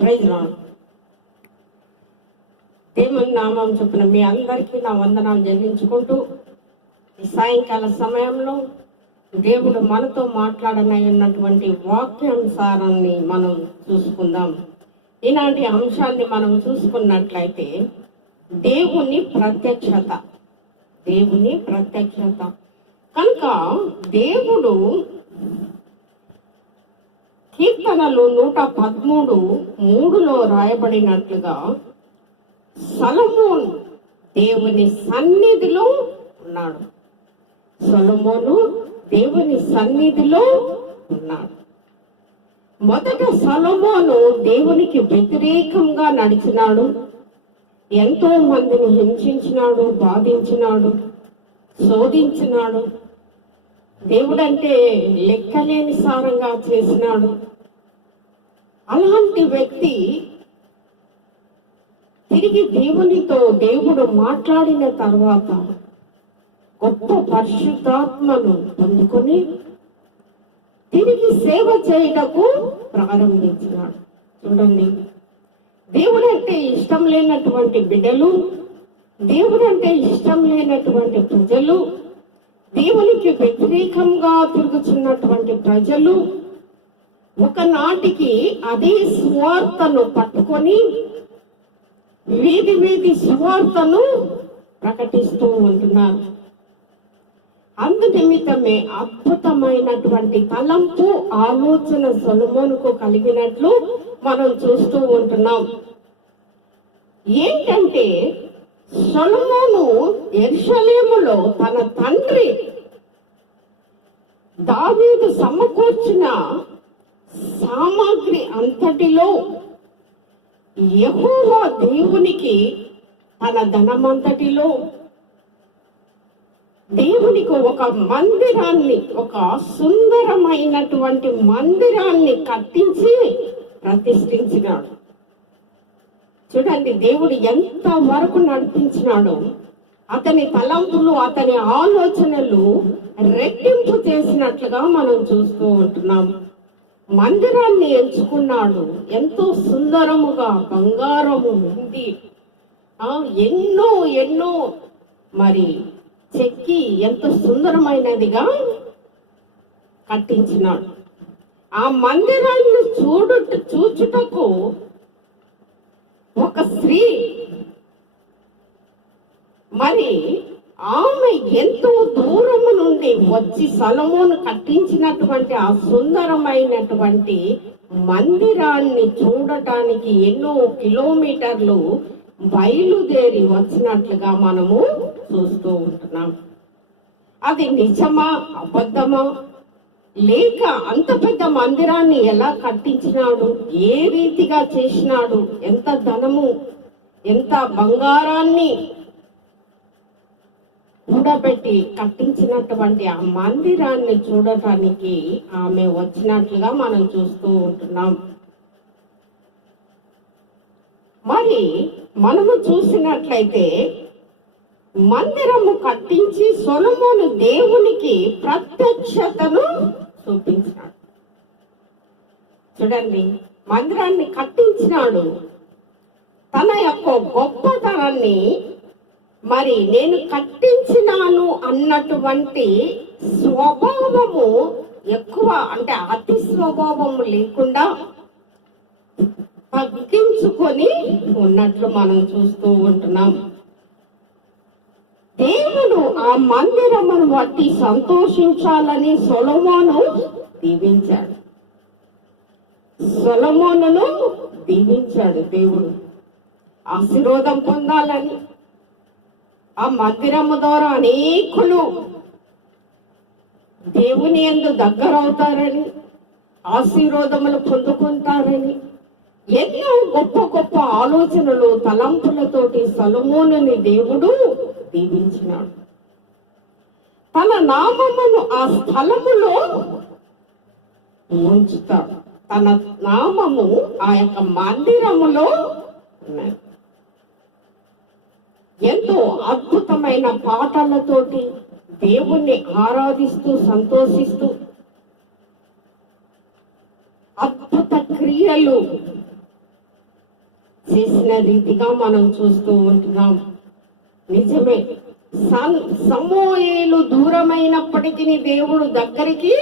Praise దేవుని నామం చెప్పిన మీ అందరికీ నా వందనాలు చెల్లించుకుంటూ ఈ సాయంకాల సమయంలో దేవుడు మనతో మాట్లాడనై ఉన్నటువంటి వాక్యానుసారాన్ని మనం చూసుకుందాం. ఇలాంటి అంశాన్ని మనం చూసుకున్నట్లయితే దేవుని ప్రత్యక్షత దేవుని ప్రత్యక్షత. కనుక దేవుడు కీర్తనలు నూట పదమూడు మూడులో రాయబడినట్లుగా సలమోన్ దేవుని సన్నిధిలో ఉన్నాడు. సొలమోను దేవుని సన్నిధిలో ఉన్నాడు. మొదట సొలమోను దేవునికి వ్యతిరేకంగా నడిచినాడు. ఎంతో మందిని హింసించినాడు బాధించినాడు శోధించినాడు. దేవుడంటే లెక్కలేని సారంగా చేసినాడు. అలాంటి వ్యక్తి తిరిగి దేవునితో దేవుడు మాట్లాడిన తర్వాత గొప్ప పరిశుద్ధాత్మను పొందుకొని తిరిగి సేవ చేయుటకు ప్రారంభించినాడు. చూడండి దేవుడంటే ఇష్టం లేనటువంటి బిడ్డలు దేవుడంటే ఇష్టం లేనటువంటి ప్రజలు దేవునికి వ్యతిరేకంగా తిరుగుతున్నటువంటి ప్రజలు ఒకనాటికి అదే స్వార్థను పట్టుకొని వీధి వీధి సువార్తను ప్రకటిస్తూ ఉంటున్నారు. అందునిమిత్తమే అద్భుతమైనటువంటి తలంపు ఆలోచన సొలమోనుకు కలిగినట్లు మనం చూస్తూ ఉంటున్నాం. ఏంటంటే సొలమోను ఎర్షలేములో తన తండ్రి దావీదు సమకూర్చిన సామాగ్రి అంతటిలో యహూహ దేవునికి తన ధనమంతటిలో దేవునికి ఒక మందిరాన్ని ఒక సుందరమైనటువంటి మందిరాన్ని కట్టించి ప్రతిష్ఠించినాడు. చూడండి దేవుడు ఎంత వరకు నడిపించినాడో. అతని తలంపులు అతని ఆలోచనలు రెట్టింపు చేసినట్లుగా మనం చూస్తూ ఉంటున్నాం. మందిరాన్ని ఎంచుకున్నాడు. ఎంతో సుందరముగా బంగారము ఉంది. ఆ ఎన్నో ఎన్నో. మరి చెక్కి ఎంతో సుందరమైనదిగా కట్టించినాడు. ఆ మందిరాన్ని చూడుట చూచుటకు ఒక స్త్రీ. మరి ఆమె ఎంతో దూరము నుండి వచ్చి సలమోను కట్టించినటువంటి ఆ సుందరమైనటువంటి మందిరాన్ని చూడటానికి ఎన్నో కిలోమీటర్లు బయలుదేరి వచ్చినట్లుగా మనము చూస్తూ ఉంటున్నాం. అది నిజమా? అబద్ధమా? లేక అంత పెద్ద మందిరాన్ని ఎలా కట్టించినాడు? ఏ రీతిగా చేసినాడు? ఎంత ధనము? ఎంత బంగారాన్ని కూడబెట్టి కట్టించినటువంటి ఆ మందిరాన్ని చూడటానికి ఆమె వచ్చినట్లుగా మనం చూస్తూ ఉంటున్నాం. మరి మనము చూసినట్లయితే మందిరము కట్టించి సొలమోను దేవునికి ప్రత్యక్షతను చూపించినాడు చూడండి మందిరాన్ని కట్టించినాడు. తన యొక్క గొప్పతనాన్ని మరి నేను కట్టించినాను అన్నటువంటి స్వభావము ఎక్కువ అంటే అతి స్వభావము లేకుండా తగ్గించుకొని ఉన్నట్లు మనం చూస్తూ ఉంటున్నాం. దేవుడు ఆ మందిరమును బట్టి సంతోషించాలని సొలమోను దీవించాడు. సొలమోనును దీవించాడు దేవుడు. ఆశీర్వాదం పొందాలని ఆ మందిరము ద్వారా అనేకులు దేవుని ఎందు దగ్గరవుతారని ఆశీర్వాదములు పొందుకుంటారని ఎన్నో గొప్ప గొప్ప ఆలోచనలు తలంపులతోటి సొలమోనుని దేవుడు దీవించినాడు తన నామమును ఆ స్థలములో ఉంచుతాడు తన నామము ఆ యొక్క మందిరములో ఉన్నది. ఎంతో అద్భుతమైన పాటలతోటి దేవుణ్ణి ఆరాధిస్తూ సంతోషిస్తూ అద్భుత క్రియలు చేసిన రీతిగా మనం చూస్తూ ఉంటున్నాం. నిజమే. సన్- సమూయేలు దూరమైనప్పటికీ దేవుడు దగ్గరికి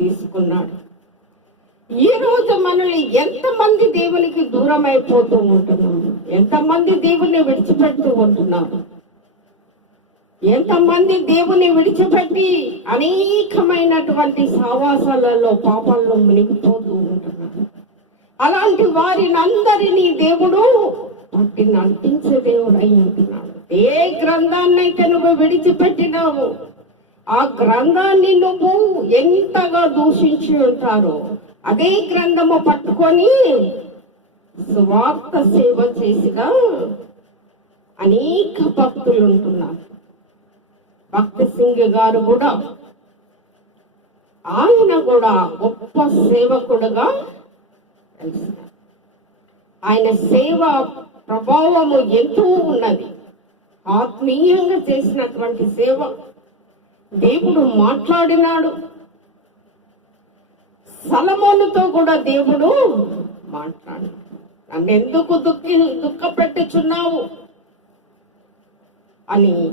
తీసుకున్నాడు. ఈ రోజు మనల్ని ఎంతమంది దేవునికి దూరం అయిపోతూ ఉంటున్నాము ఎంతమంది దేవుని విడిచిపెడుతూ ఉంటున్నారు ఎంతమంది దేవుని విడిచిపెట్టి అనేకమైనటువంటి సావాసాలలో పాపాల్లో మునిగిపోతూ ఉంటున్నారు అలాంటి వారిని అందరినీ దేవుడు వాటిని నడిపించే దేవుడు అయి ఉంటున్నాడు. ఏ గ్రంథాన్ని అయితే నువ్వు విడిచిపెట్టినావు ఆ గ్రంథాన్ని నువ్వు ఎంతగా దూషించి ఉంటారో అదే గ్రంథము పట్టుకొని స్వార్థ సేవ చేసిన అనేక భక్తులు ఉంటున్నారు. భక్తి సింగ్ గారు కూడా ఆయన కూడా గొప్ప సేవకుడుగా తెలిసినారు ఆయన సేవ ప్రభావము ఎంతో ఉన్నది. ఆత్మీయంగా చేసినటువంటి సేవ. దేవుడు మాట్లాడినాడు. సలమోనుతో కూడా దేవుడు మాట్లాడు. నన్ను ఎందుకు దుఃఖి దుఃఖ పెట్టుచున్నావు అని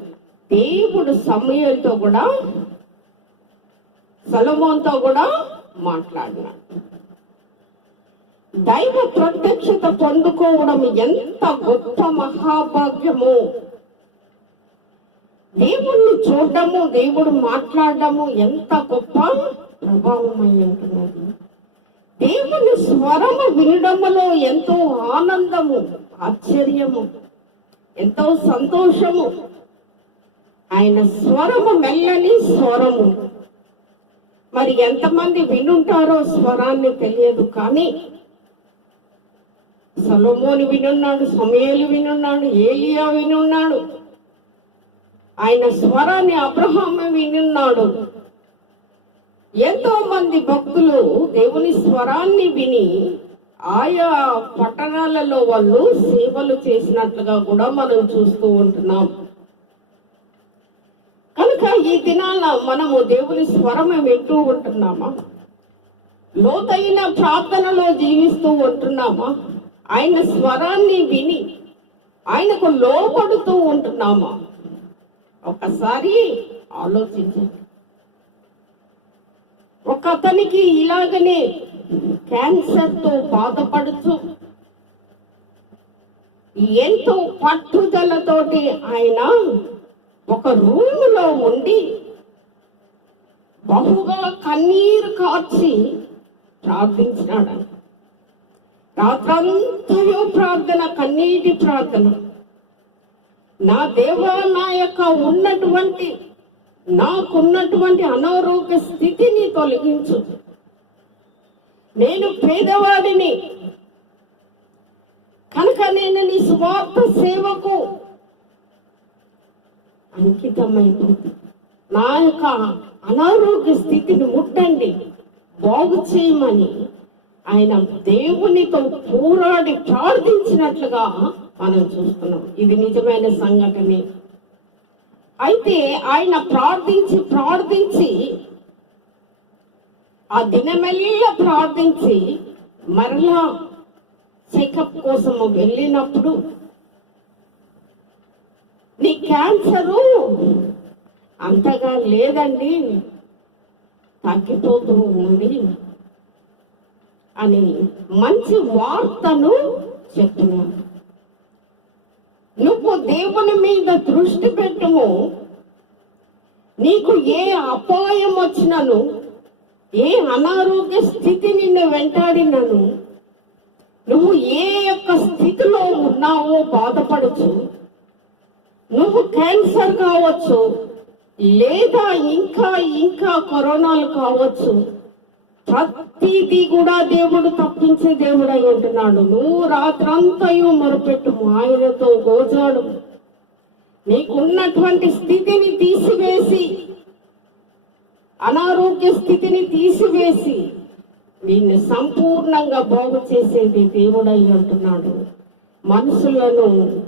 దేవుడు సమయంతో కూడా సలమోన్తో కూడా మాట్లాడినాడు. దైవ ప్రత్యక్షత పొందుకోవడం ఎంత గొప్ప మహాభాగ్యము. దేవుణ్ణి చూడడము దేవుడు మాట్లాడడము ఎంత గొప్ప ప్రభావమై ఉంటున్నది దేవుని స్వరము వినడములో ఎంతో ఆనందము ఆశ్చర్యము ఎంతో సంతోషము. ఆయన స్వరము మెల్లని స్వరము. మరి ఎంతమంది వినుంటారో స్వరాన్ని తెలియదు కానీ సలోమోని వినున్నాడు సమయలు వినున్నాడు ఏలియా వినున్నాడు ఆయన స్వరాన్ని అబ్రహాము వినున్నాడు. ఎంతో మంది భక్తులు దేవుని స్వరాన్ని విని ఆయా పట్టణాలలో వాళ్ళు సేవలు చేసినట్లుగా కూడా మనం చూస్తూ ఉంటున్నాం. కనుక ఈ దినాల మనము దేవుని స్వరం వింటూ ఉంటున్నామా? లోతైన ప్రార్థనలో జీవిస్తూ ఉంటున్నామా? ఆయన స్వరాన్ని విని ఆయనకు లోపడుతూ ఉంటున్నామా? ఒకసారి ఆలోచించండి ఒక అతనికి ఇలాగనే క్యాన్సర్తో బాధపడుతూ ఎంతో పట్టుదలతోటి ఆయన ఒక రూములో ఉండి బహుగా కన్నీరు కార్చి ప్రార్థించినాడు రాత్రంతయో ప్రార్థన కన్నీటి ప్రార్థన. నా దేవా నా యొక్క ఉన్నటువంటి నాకున్నటువంటి అనారోగ్య స్థితిని తొలగించు. నేను పేదవాడిని. కనుక నేను నీ స్వార్థ సేవకు అంకితమైపోతుంది నా యొక్క అనారోగ్య స్థితిని ముట్టండి బాగు చేయమని. ఆయన దేవునితో పోరాడి ప్రార్థించినట్లుగా మనం చూస్తున్నాం. ఇది నిజమైన సంఘటనే. అయితే ఆయన ప్రార్థించి ప్రార్థించి ఆ దినమెల్లా ప్రార్థించి మరలా చెకప్ కోసము వెళ్ళినప్పుడు నీ క్యాన్సరు అంతగా లేదండి తగ్గిపోతూ ఉంది అని మంచి వార్తను చెప్తున్నాను నువ్వు దేవుని మీద దృష్టి పెట్టుము. నీకు ఏ అపాయం వచ్చినను ఏ అనారోగ్య స్థితి నిన్ను వెంటాడినను నువ్వు ఏ యొక్క స్థితిలో ఉన్నావో బాధపడచ్చు. నువ్వు క్యాన్సర్ కావచ్చు లేదా ఇంకా ఇంకా కరోనాలు కావచ్చు ప్రతిదీ కూడా దేవుడు తప్పించే దేవుడు అయి ఉంటున్నాడు. నువ్వు రాత్రంతయు మొరపెట్టు ఆయనతో గోజాడు నీకున్నటువంటి స్థితిని తీసివేసి అనారోగ్య స్థితిని తీసివేసి నిన్ను సంపూర్ణంగా బాగు చేసేది దేవుడై ఉంటున్నాడు. మనుషులను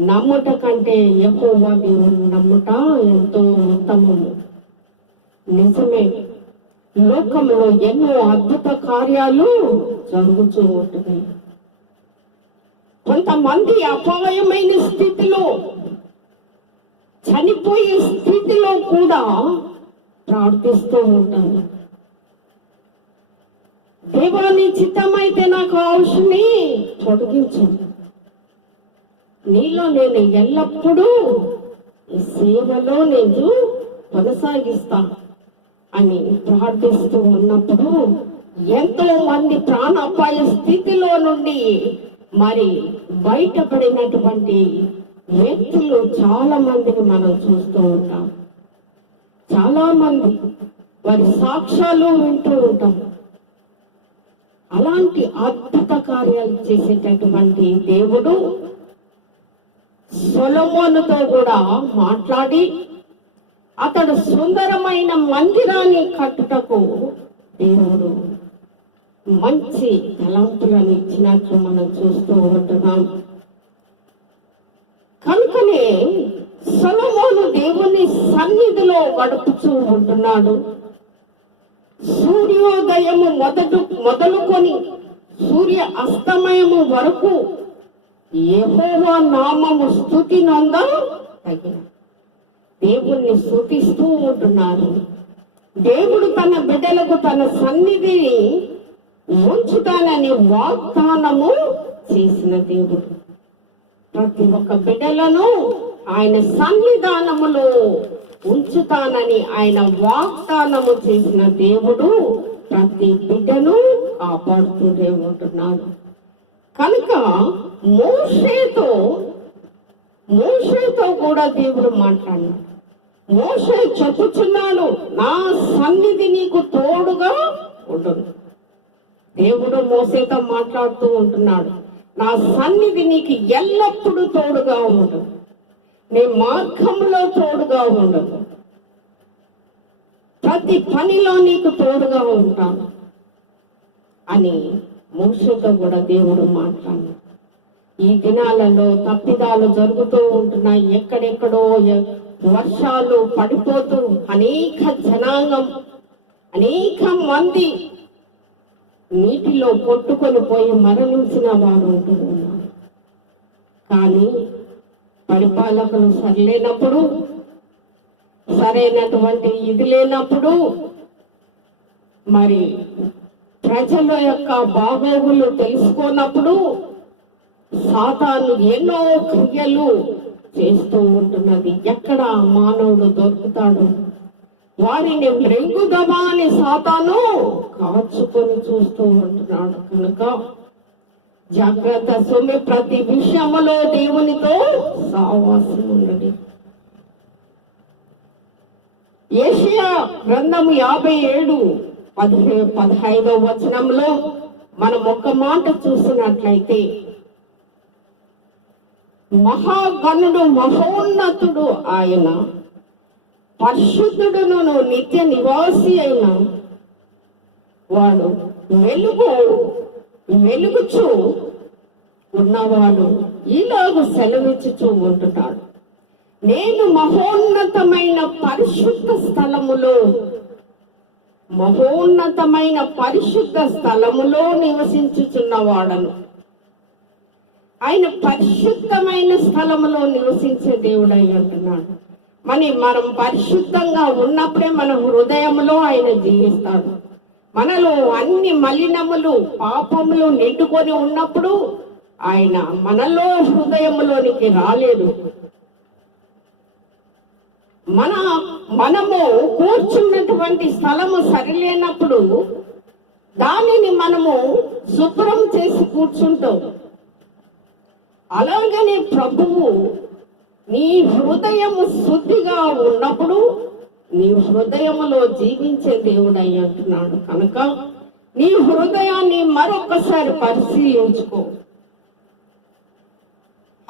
నమ్ముట కంటే ఎక్కువ దేవుని నమ్ముట ఎంతో ఉత్తమము. నిజమే. లోకంలో ఎన్నో అద్భుత కార్యాలు జరుగుతూ ఉంటుంది కొంతమంది అపాయమైన స్థితిలో చనిపోయే స్థితిలో కూడా ప్రార్థిస్తూ ఉంటారు. దేవాన్ని చిత్తమైతే నాకు అవసరమే పొడిగించు నీలో నేను ఎల్లప్పుడూ ఈ సేవలో నేను కొనసాగిస్తాను. అని ప్రార్థిస్తూ ఉన్నప్పుడు ఎంతో మంది ప్రాణాపాయ స్థితిలో నుండి మరి బయటపడినటువంటి వ్యక్తులు చాలా మందిని మనం చూస్తూ ఉంటాం. చాలా మంది వారి సాక్ష్యాలు వింటూ ఉంటాం. అలాంటి అద్భుత కార్యాలు చేసేటటువంటి దేవుడు సొలమోనుతో కూడా మాట్లాడి అతడు సుందరమైన మందిరాన్ని కట్టుటకు దేవుడు మంచి తలంపులను ఇచ్చినట్లు మనం చూస్తూ ఉంటున్నాం. కనుకనే సొలమోను దేవుని సన్నిధిలో గడుపుతూ ఉంటున్నాడు. సూర్యోదయము మొదలు మొదలుకొని సూర్య అస్తమయము వరకు ఏహోవా నామము స్థుతి నొంద తగిన దేవుణ్ణి స్థుతిస్తూ ఉంటున్నారు దేవుడు తన బిడ్డలకు తన సన్నిధిని ఉంచుతానని వాగ్దానము చేసిన దేవుడు. ప్రతి ఒక్క బిడ్డలను ఆయన సన్నిధానములో ఉంచుతానని ఆయన వాగ్దానము చేసిన దేవుడు ప్రతి బిడ్డను కాపాడుతూనే ఉంటున్నాడు. కనుక మోషేతో మోషేతో కూడా దేవుడు మాట్లాడినాడు. మోసే చెప్పుచున్నాడు నా సన్నిధి నీకు తోడుగా ఉంటుంది. దేవుడు మోసేతో మాట్లాడుతూ ఉంటున్నాడు నా సన్నిధి నీకు ఎల్లప్పుడూ తోడుగా ఉండదు నీ మార్గంలో తోడుగా ఉండదు. ప్రతి పనిలో నీకు తోడుగా ఉంటాను అని మోసతో కూడా దేవుడు మాట్లాడు ఈ దినాలలో తప్పిదాలు జరుగుతూ ఉంటున్నాయి ఎక్కడెక్కడో వర్షాలు పడిపోతూ అనేక జనాంగం అనేక మంది నీటిలో కొట్టుకొని పోయి మరణించిన వారు ఉంటూ కానీ పరిపాలకులు సరిలేనప్పుడు సరైనటువంటి ఇది లేనప్పుడు మరి ప్రజల యొక్క బాగోగులు తెలుసుకోనప్పుడు సాతాను ఎన్నో క్రియలు చేస్తూ ఉంటున్నది. ఎక్కడ మానవుడు దొరుకుతాడు? వారిని మృంగుదమా అని సాతాను కాచుకొని చూస్తూ ఉంటున్నాడు. కనుక జాగ్రత్త సొమ్మి ప్రతి విషయములో దేవునితో సావాసం ఉండండి. ఏషియా గ్రంథము యాభై ఏడు పదిహే పదహైదవ వచనంలో మనం ఒక మాట చూసినట్లయితే మహాగణుడు మహోన్నతుడు ఆయన. పరిశుద్ధుడును నిత్య నివాసి అయిన వాడు. వెలుగు వెలుగుచు ఉన్నవాడు. ఇలాగ సెలవిచ్చుచూ ఉంటున్నాడు. నేను మహోన్నతమైన పరిశుద్ధ స్థలములో మహోన్నతమైన పరిశుద్ధ స్థలములో నివసించుచున్నవాడను. ఆయన పరిశుద్ధమైన స్థలములో నివసించే దేవుడై ఉంటున్నాడు. మరి మనం పరిశుద్ధంగా ఉన్నప్పుడే మన హృదయంలో ఆయన జీవిస్తాడు. మనలో అన్ని మలినములు పాపములు నిండుకొని ఉన్నప్పుడు ఆయన మనలో హృదయంలోనికి రాలేదు. మన మనము కూర్చున్నటువంటి స్థలము సరిలేనప్పుడు దానిని మనము శుభ్రం చేసి కూర్చుంటాం. అలాగనే ప్రభువు నీ హృదయము శుద్ధిగా ఉన్నప్పుడు నీ హృదయములో జీవించే దేవుడై అంటున్నాడు. కనుక నీ హృదయాన్ని మరొకసారి పరిశీలించుకో.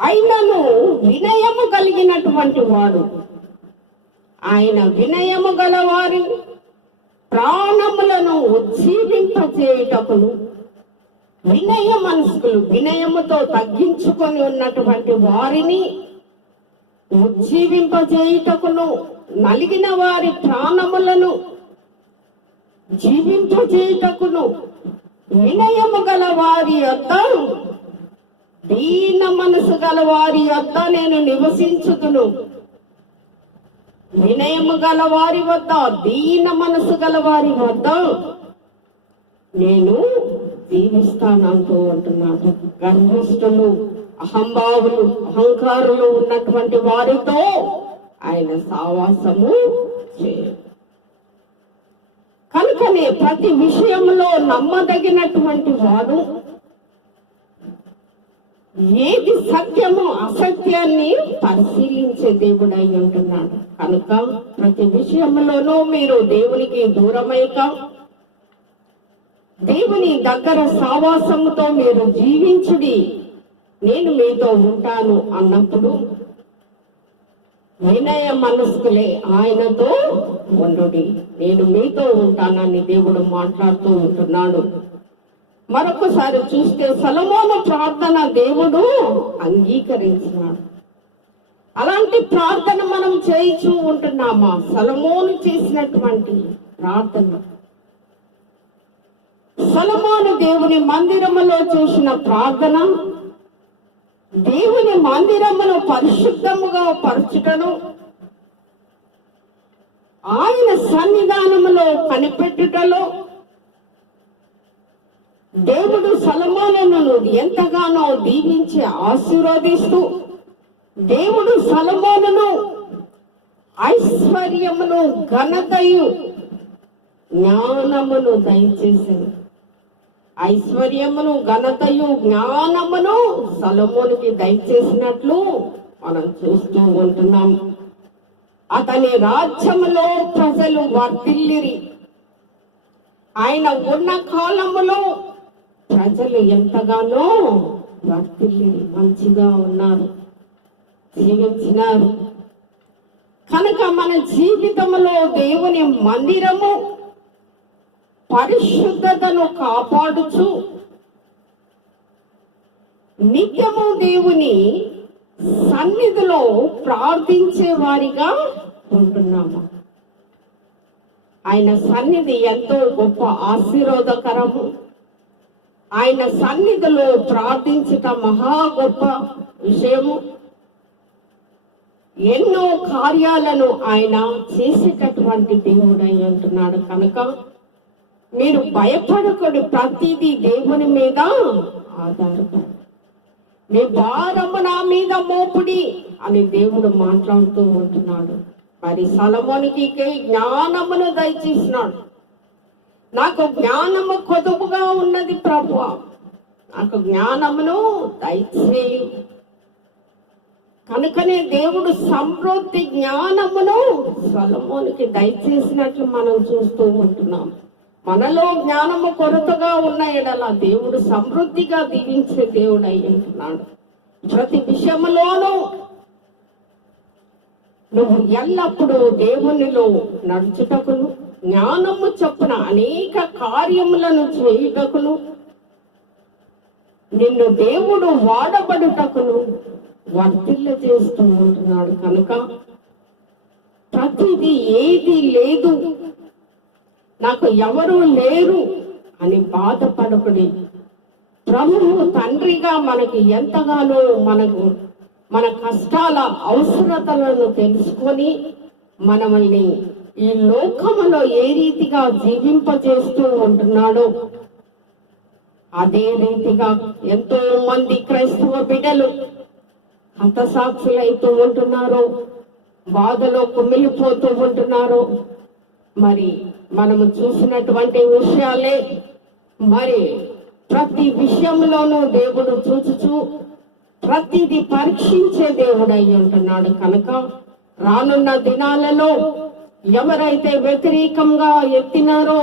ఆయనను వినయము కలిగినటువంటి వాడు. ఆయన వినయము గలవారి ప్రాణములను ఉజ్జీవింపజేయుటకును వినయ మనసుకులు వినయముతో తగ్గించుకొని ఉన్నటువంటి వారిని ఉజ్జీవింపజేయుటకును నలిగిన వారి ప్రాణములను జీవింపజేయుటకును వినయము గల వారి యొక్క దీన మనసు గల వారి వద్ద నేను నివసించుతును వినయము గల వారి వద్ద దీన మనసు గల వారి వద్ద నేను జీవిస్తానంటూ అంటున్నాడు. గర్విష్ఠులు అహంభావులు అహంకారులు ఉన్నటువంటి వారితో ఆయన సావాసము కనుకనే ప్రతి విషయంలో నమ్మదగినటువంటి వాడు ఏది సత్యమో అసత్యాన్ని పరిశీలించే దేవుడై ఉంటున్నాడు. కనుక ప్రతి విషయంలోనూ మీరు దేవునికి దూరమైక దేవుని దగ్గర సావాసముతో మీరు జీవించుడి. నేను మీతో ఉంటాను అన్నప్పుడు వినయ మనస్కులే ఆయనతో ఉండుడి. నేను మీతో ఉంటానని దేవుడు మాట్లాడుతూ ఉంటున్నాడు. మరొకసారి చూస్తే సలమోను ప్రార్థన దేవుడు అంగీకరించినాడు. అలాంటి ప్రార్థన మనం చేయించు ఉంటున్నామా? సలమోను చేసినటువంటి ప్రార్థన. సలమాను దేవుని మందిరములో చేసిన ప్రార్థన దేవుని మందిరమును పరిశుద్ధముగా పరచుటను ఆయన సన్నిధానములో కనిపెట్టుటలో దేవుడు సలమోనును ఎంతగానో దీవించి ఆశీర్వదిస్తూ దేవుడు సలమోనును ఐశ్వర్యమును ఘనతయు జ్ఞానమును దయచేసింది ఐశ్వర్యమును ఘనతయు జ్ఞానమును సలమోనికి దయచేసినట్లు మనం చూస్తూ ఉంటున్నాం. అతని రాజ్యములో ప్రజలు వర్తిల్లిరి ఆయన ఉన్న కాలములో ప్రజలు ఎంతగానో వర్తిల్లిరి మంచిగా ఉన్నారు జీవించినారు కనుక మన జీవితంలో దేవుని మందిరము పరిశుద్ధతను కాపాడుచు. నిత్యము దేవుని సన్నిధిలో ప్రార్థించే వారిగా ఉంటున్నాము. ఆయన సన్నిధి ఎంతో గొప్ప ఆశీర్వాదకరము. ఆయన సన్నిధిలో ప్రార్థించుట మహా గొప్ప విషయము. ఎన్నో కార్యాలను ఆయన చేసేటటువంటి దేవుడై అంటున్నాడు కనుక మీరు భయపడకడు ప్రతిదీ దేవుని మీద ఆధారపడి. మీ భారము నా మీద మోపుడి అని దేవుడు మాట్లాడుతూ ఉంటున్నాడు. మరి సలమోనికి జ్ఞానమును దయచేసినాడు. నాకు జ్ఞానము కొదుపుగా ఉన్నది ప్రభు. నాకు జ్ఞానమును దయచేయు. కనుకనే దేవుడు సమృద్ధి జ్ఞానమును సలమోనికి దయచేసినట్లు మనం చూస్తూ ఉంటున్నాం. మనలో జ్ఞానము కొరతగా ఉన్న ఎడల దేవుడు సమృద్ధిగా దీవించే దేవుడు అయి ఉంటున్నాడు. ప్రతి విషయంలోనూ నువ్వు ఎల్లప్పుడూ దేవునిలో నడుచుటకును జ్ఞానము చొప్పున అనేక కార్యములను చేయుటకును నిన్ను దేవుడు వాడబడుటకును వర్తిల్ల చేస్తూ ఉంటున్నాడు కనుక ప్రతిదీ ఏది లేదు. నాకు ఎవరు లేరు అని బాధపడకుడి. ప్రభువు తండ్రిగా మనకి ఎంతగానో మనకు మన కష్టాల అవసరతలను తెలుసుకొని మనల్ని ఈ లోకములో ఏ రీతిగా జీవింపజేస్తూ ఉంటున్నాడో అదే రీతిగా ఎంతో మంది క్రైస్తవ బిడ్డలు హతసాక్షులైతూ ఉంటున్నారు బాధలో కుమిలిపోతూ ఉంటున్నారు మరి మనము చూసినటువంటి విషయాలే. మరి ప్రతి విషయంలోనూ దేవుడు చూచుచు ప్రతిది పరీక్షించే దేవుడు అయి ఉంటున్నాడు కనుక రానున్న దినాలలో ఎవరైతే వ్యతిరేకంగా ఎత్తినారో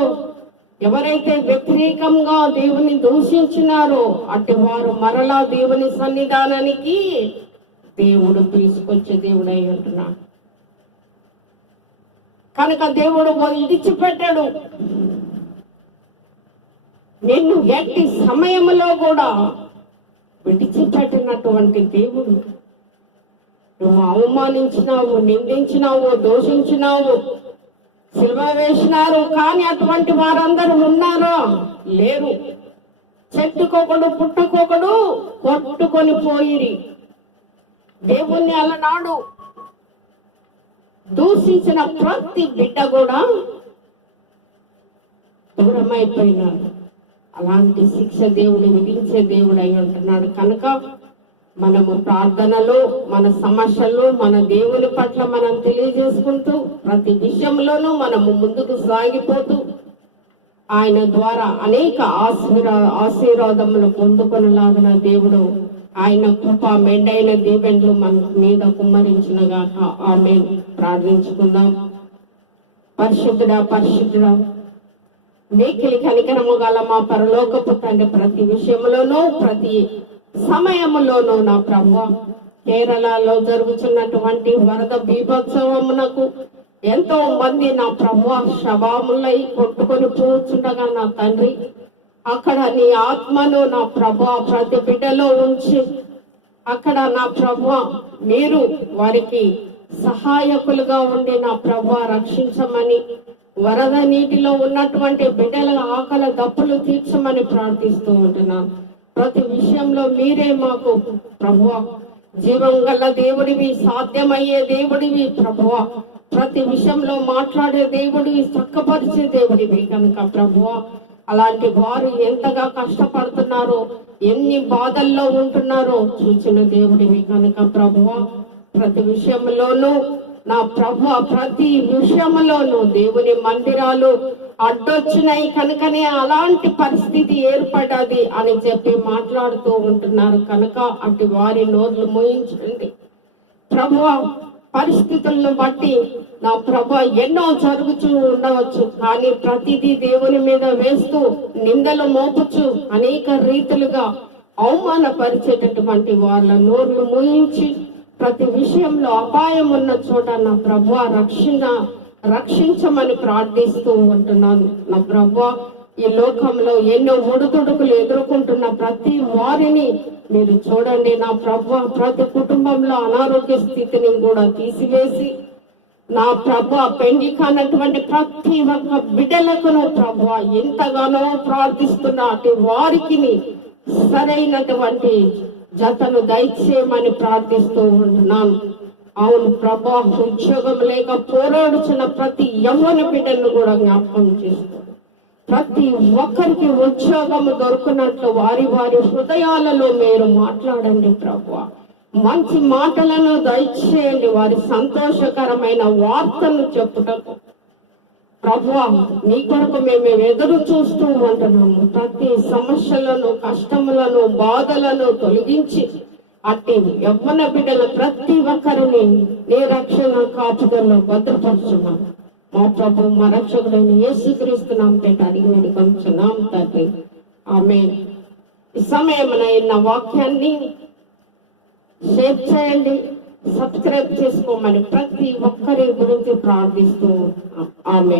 ఎవరైతే వ్యతిరేకంగా దేవుని దూషించినారో అటు వారు మరలా దేవుని సన్నిధానానికి దేవుడు తీసుకొచ్చే దేవుడు అయి ఉంటున్నాడు. కనుక దేవుడు విడిచిపెట్టాడు. నిన్ను ఎట్టి సమయంలో కూడా విడిచిపెట్టినటువంటి దేవుడు. నువ్వు అవమానించినావు నిందించినావు దోషించినావు సిల్వ వేసినారు కానీ అటువంటి వారందరూ ఉన్నారా? లేరు. చెట్టుకొకడు పుట్టకొకడు కొట్టుకొని పోయిరి. దేవుణ్ణి అలనాడు. దూషించిన ప్రతి బిడ్డ కూడా దూరమైపోయినారు అలాంటి శిక్ష దేవుడు విధించే దేవుడు అయి ఉంటున్నాడు. కనుక మనము ప్రార్థనలో మన సమస్యల్లో మన దేవుని పట్ల మనం తెలియజేసుకుంటూ ప్రతి విషయంలోనూ మనము ముందుకు సాగిపోతూ ఆయన ద్వారా అనేక ఆశీర్వా ఆశీర్వాదములు పొందుకునేలాగిన దేవుడు ఆయన కృప మెండైన దీవెనలు మన మీద కుమ్మరించినగా. ఆమె ప్రార్థించుకుందాం. పరిశుద్ధుడా పరిశుద్ధుడా మేకిలి కనికరము గల మా పరలోకపు తండ్రి ప్రతి విషయంలోనూ ప్రతి సమయంలోనూ నా ప్రభు కేరళలో జరుగుతున్నటువంటి వరద బీభత్సవమునకు ఎంతో మంది నా ప్రభు శవాములై కొట్టుకొని పోచుండగా నా తండ్రి. అక్కడ నీ ఆత్మను నా ప్రభ ప్రతి బిడ్డలో ఉంచు. అక్కడ నా ప్రభు మీరు వారికి సహాయకులుగా ఉండి నా ప్రభ రక్షించమని వరద నీటిలో ఉన్నటువంటి బిడ్డల ఆకలి దప్పులు తీర్చమని ప్రార్థిస్తూ ఉంటున్నాను ప్రతి విషయంలో మీరే మాకు ప్రభు జీవం గల దేవుడివి సాధ్యమయ్యే దేవుడివి ప్రభువ ప్రతి విషయంలో మాట్లాడే దేవుడివి చక్కపరిచే దేవుడివి కనుక ప్రభువ అలాంటి వారు ఎంతగా కష్టపడుతున్నారో ఎన్ని బాధల్లో ఉంటున్నారో చూసిన దేవుడివి కనుక ప్రభువ ప్రతి విషయంలోనూ నా ప్రభు ప్రతి విషయంలోనూ దేవుని మందిరాలు అడ్డొచ్చినాయి కనుకనే అలాంటి పరిస్థితి ఏర్పడ్డది అని చెప్పి మాట్లాడుతూ ఉంటున్నారు. కనుక అటు వారి నోర్లు మోయించండి. ప్రభు పరిస్థితులను బట్టి నా ప్రభ ఎన్నో జరుగుతూ ఉండవచ్చు. కానీ ప్రతిదీ దేవుని మీద వేస్తూ నిందలు మోపుచు అనేక రీతులుగా అవమానపరిచేటటువంటి వాళ్ళ నోర్లు ముయించి ప్రతి విషయంలో అపాయం ఉన్న చోట నా ప్రభు రక్షణ రక్షించమని ప్రార్థిస్తూ ఉంటున్నాను. నా ప్రభు ఈ లోకంలో ఎన్నో ఒడిదుడుకులు ఎదుర్కొంటున్న ప్రతి వారిని మీరు చూడండి. నా ప్రభు ప్రతి కుటుంబంలో అనారోగ్య స్థితిని కూడా తీసివేసి నా ప్రభు పెండి కానటువంటి ప్రతి ఒక్క బిడ్డలకును ప్రభు ఎంతగానో ప్రార్థిస్తున్న అటు వారికి సరైనటువంటి జతను దయచేయమని ప్రార్థిస్తూ ఉంటున్నాను. అవును ప్రభా ఉద్యోగం లేక పోరాడుచున్న ప్రతి యవ్వన బిడ్డలను కూడా జ్ఞాపకం చేసుకోండి ప్రతి ఒక్కరికి ఉద్యోగం దొరుకున్నట్లు వారి వారి హృదయాలలో మీరు మాట్లాడండి ప్రభు మంచి మాటలను దయచేయండి. వారి సంతోషకరమైన వార్తను చెప్పుటకు. ప్రభు నీ కొరకు మేము ఎదురు చూస్తూ ఉంటున్నాము. ప్రతి సమస్యలను కష్టములను బాధలను తొలగించి అట్టి యవ్వన బిడ్డల ప్రతి ఒక్కరిని నీ రక్షణ కాపుదల్లో భద్రపరుచున్నాము. ప్రభు మా రక్షకుడైన యేసుక్రీస్తున్నాం పేట అడిగి వేడుకొంచున్నాం తండ్రి ఆమె ఈ వాక్యాన్ని షేర్ చేయండి సబ్స్క్రైబ్ చేసుకోమని ప్రతి ఒక్కరి గురించి ప్రార్థిస్తూ ఆమె